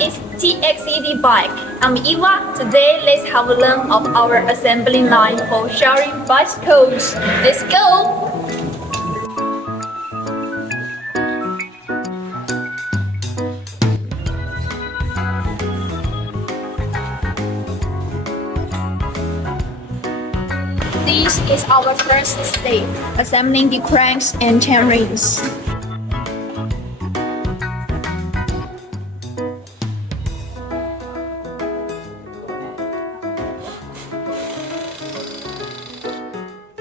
is TXED bike. I'm Eva. Today let's have a learn of our assembly line for sharing bicycles. Let's go! This is our first step, assembling the cranks and chainrings.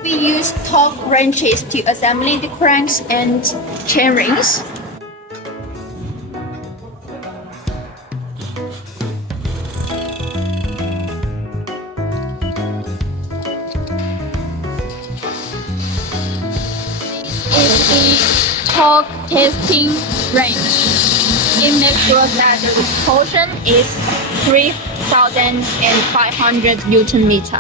We use torque wrenches to assemble the cranks and chainrings. Is the torque testing wrench. It makes sure that the torsion is 3,500 Newton meter.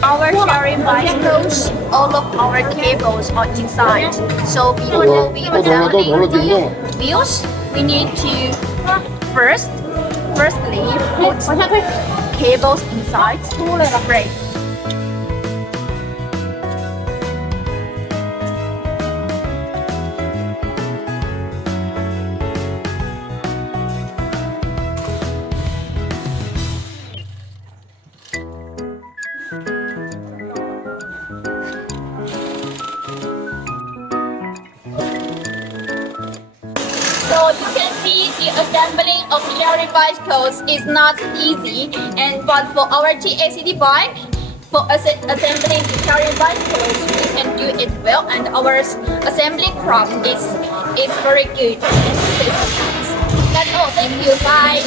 Our sharing bicycles, all of our cables are inside. So before we assembling the wheels, we need to firstly put cables inside the brake. So you can see the assembling of sharing bicycles is not easy, but for our TXED bike, for assembling the sharing bicycles, we can do it well, and our assembly craft is very good. That's all. Thank you. Bye.